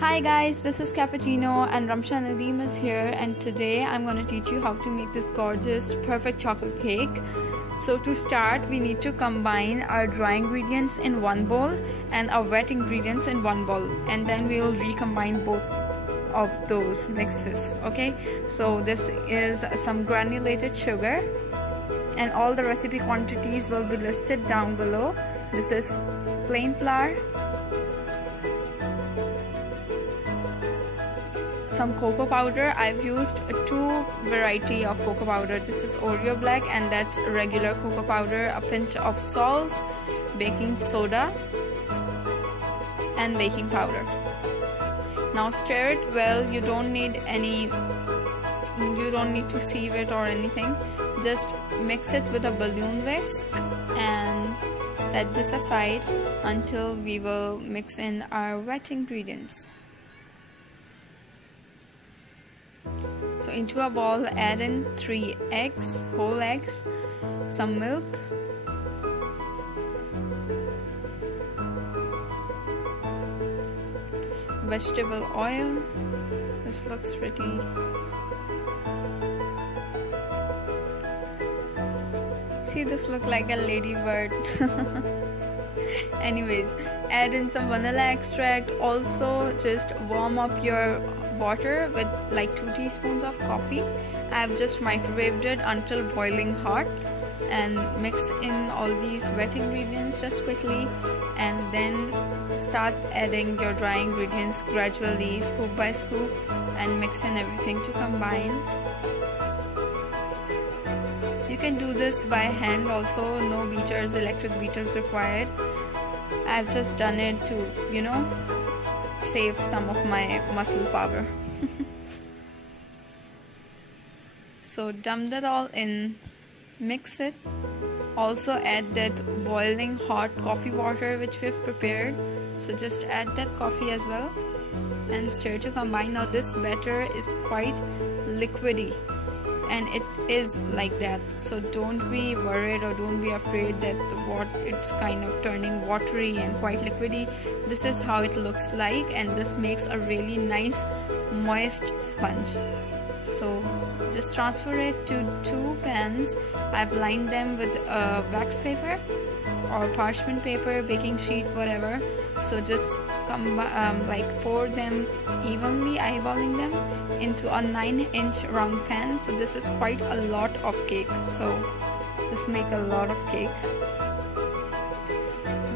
Hi guys, this is Cafeccino and Ramsha Nadeem is here, and today I'm going to teach you how to make this gorgeous perfect chocolate cake. So to start, we need to combine our dry ingredients in one bowl and our wet ingredients in one bowl, and then we will recombine both of those mixes. Okay, so this is some granulated sugar and all the recipe quantities will be listed down below. This is plain flour, some cocoa powder. I've used two variety of cocoa powder. This is Oreo black and that's regular cocoa powder, a pinch of salt, baking soda and baking powder. Now stir it well. You don't need to sieve it or anything. Just mix it with a balloon whisk and set this aside until we will mix in our wet ingredients. So into a bowl, add in 3 eggs, whole eggs, some milk, vegetable oil. This looks pretty. See, this look like a ladybird. Anyways, add in some vanilla extract. Also just warm up your water with like 2 teaspoons of coffee. I have just microwaved it until boiling hot, and mix in all these wet ingredients just quickly, and then start adding your dry ingredients gradually, scoop by scoop, and mix in everything to combine. You can do this by hand also, no beaters, electric beaters required. I've just done it to, save some of my muscle power. So dump that all in, mix it. Also add that boiling hot coffee water which we've prepared. So just add that coffee as well and stir to combine. Now this batter is quite liquidy, and it is like that, so don't be worried or don't be afraid that it's kind of turning watery and quite liquidy. This is how it looks like, and this makes a really nice moist sponge. So just transfer it to 2 pans. I've lined them with wax paper or parchment paper, baking sheet, whatever. So just pour them evenly, eyeballing them into a 9-inch round pan. So this is quite a lot of cake, so just make a lot of cake.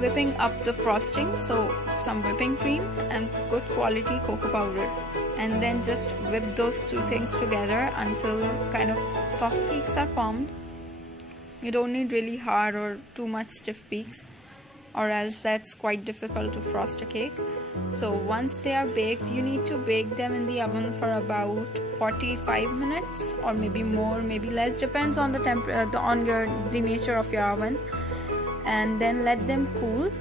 Whipping up the frosting, so some whipping cream and good quality cocoa powder, and then just whip those 2 things together until kind of soft peaks are formed. You don't need really hard or too much stiff peaks, or else that's quite difficult to frost a cake. So once they are baked, you need to bake them in the oven for about 45 minutes, or maybe more, maybe less, depends on the nature of your oven. And then let them cool,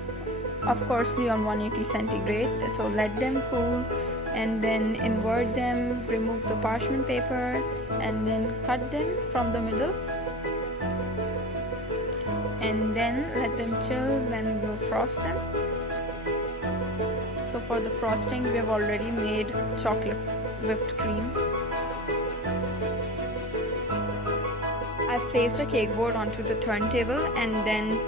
of course on 180 centigrade. So let them cool, and then invert them, remove the parchment paper, and then cut them from the middle, and then let them chill. Then we'll frost them. So for the frosting, we have already made chocolate whipped cream. I've placed a cake board onto the turntable and then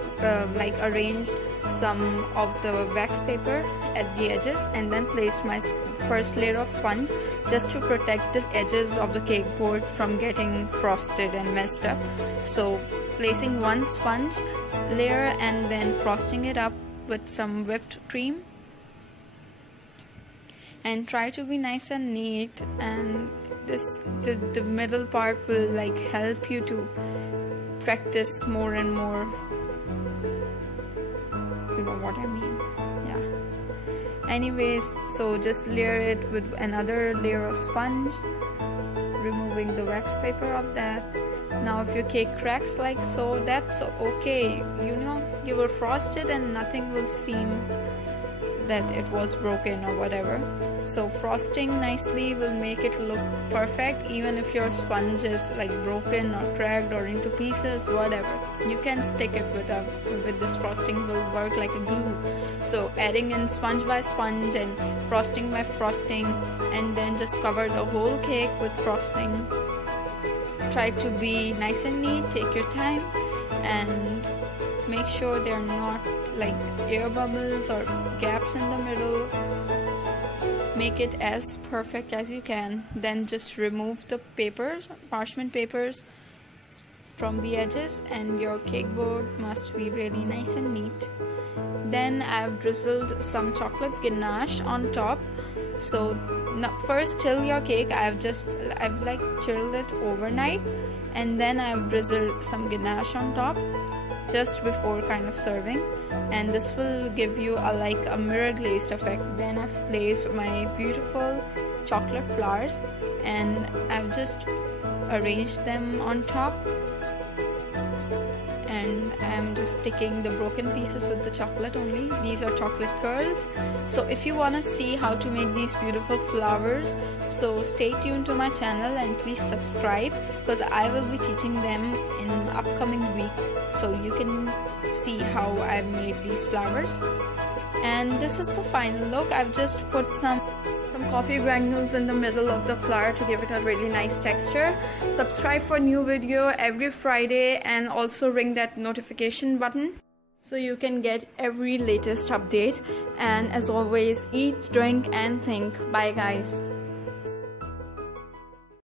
arranged some of the wax paper at the edges, and then placed my first layer of sponge just to protect the edges of the cake board from getting frosted and messed up. So placing one sponge layer and then frosting it up with some whipped cream, and try to be nice and neat, and the middle part will help you to practice more and more. You know what I mean? Yeah. Anyways, so just layer it with another layer of sponge, removing the wax paper of that. Now if your cake cracks like so, that's okay. You will frost it and nothing will seem that it was broken or whatever. So frosting nicely will make it look perfect. Even if your sponge is like broken or cracked or into pieces, whatever, you can stick it with this frosting will work like a glue. So adding in sponge by sponge and frosting by frosting, and then just cover the whole cake with frosting. Try to be nice and neat, take your time, and make sure there are not like air bubbles or gaps in the middle. Make it as perfect as you can. Then just remove the papers, parchment papers, from the edges, and your cake board must be really nice and neat. Then I've drizzled some chocolate ganache on top. So first chill your cake. I've like chilled it overnight, and then I've drizzled some ganache on top just before kind of serving, and this will give you like a mirror glazed effect. Then I've placed my beautiful chocolate flowers, and I've just arranged them on top, and I'm just sticking the broken pieces with the chocolate only. These are chocolate curls. So if you want to see how to make these beautiful flowers, so stay tuned to my channel and please subscribe, because I will be teaching them in the upcoming week, so you can see how I've made these flowers. And this is the final look. I've just put some coffee granules in the middle of the flower to give it a really nice texture. Subscribe for new video every Friday, and also ring that notification button so you can get every latest update. And as always, eat, drink and think. Bye guys.